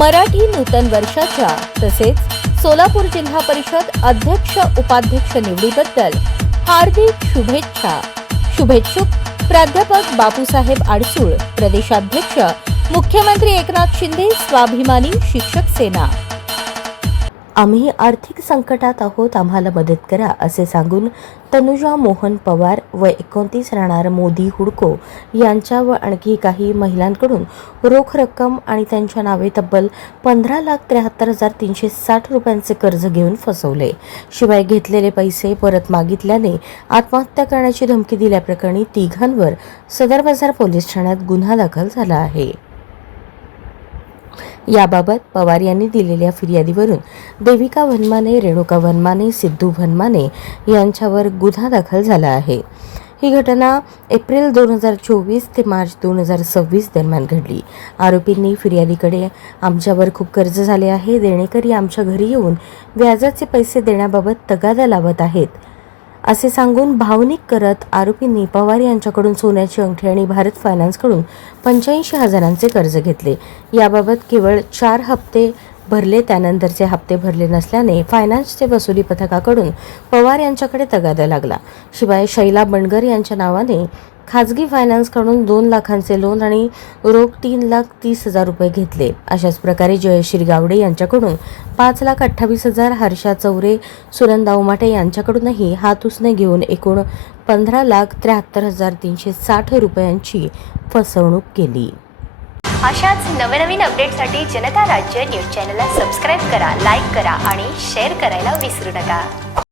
मराठी नूतन वर्षाच्या तसेच सोलापूर जिल्हा परिषद अध्यक्ष उपाध्यक्ष निवडीबद्दल हार्दिक शुभेच्छा। शुभेच्छुक प्राध्यापक बापूसाहेब आडसूळ, प्रदेशाध्यक्ष मुख्यमंत्री एकनाथ शिंदे, स्वाभिमानी शिक्षक सेना। आम्ही आर्थिक संकटात आहोत, आम्हाला मदत करा असे सांगून तनुजा मोहन पवार व 29 राहणार मोदी हुडको यांच्या व आणखी काही महिलांकडून रोख रक्कम आणि त्यांच्या नावे तब्बल 15,73,360 रुपयांचे कर्ज घेऊन फसवले। शिवाय घेतलेले पैसे परत मागितल्याने आत्महत्या करण्याची धमकी दिल्याप्रकरणी तिघांवर सदर बाजार पोलीस ठाण्यात गुन्हा दाखल झाला आहे। याबाबत पवार यांनी दिलेल्या फिर्यादीवरून देविका वनमाने, रेणुका वनमाने, सिद्धू वनमाने यांच्यावर गुन्हा दाखल झाला आहे। ही घटना एप्रिल 2024 ते मार्च 2026 दरम्यान घडली। आरोपींनी फिर्यादीकडे आमच्यावर खूप कर्ज झाले आहे, देणेकरी आमच्या घरी येऊन व्याजाचे पैसे देण्याबाबत तगादा लावत आहेत असे सांगून भावनिक करत आरोपींनी पवार यांच्याकडून सोन्याची अंगठी आणि भारत फायनान्सकडून 85,000चे कर्ज घेतले। याबाबत केवळ 4 हप्ते भरले, त्यानंतरचे हप्ते भरले नसल्याने फायनान्सचे वसुली पथकाकडून पवार यांच्याकडे तगादा लागला। शिवाय शैला बंडगर यांच्या नावाने खाजगी फायनान्सकडून 2 लाखांचे लोन आणि रोख 3,30,000 रुपये घेतले। अशाच प्रकारे जयश्री गावडे यांच्याकडून 5,28,000, हर्षा चौरे, सुनंदा उमाटे यांच्याकडूनही हात उसने घेऊन एकूण 15,73,360 रुपयांची फसवणूक केली। अशाच नवनवीन अपडेटसाठी जनता राज्य न्यूज चॅनलला सबस्क्राईब करा, लाईक करा आणि शेअर करायला विसरू नका।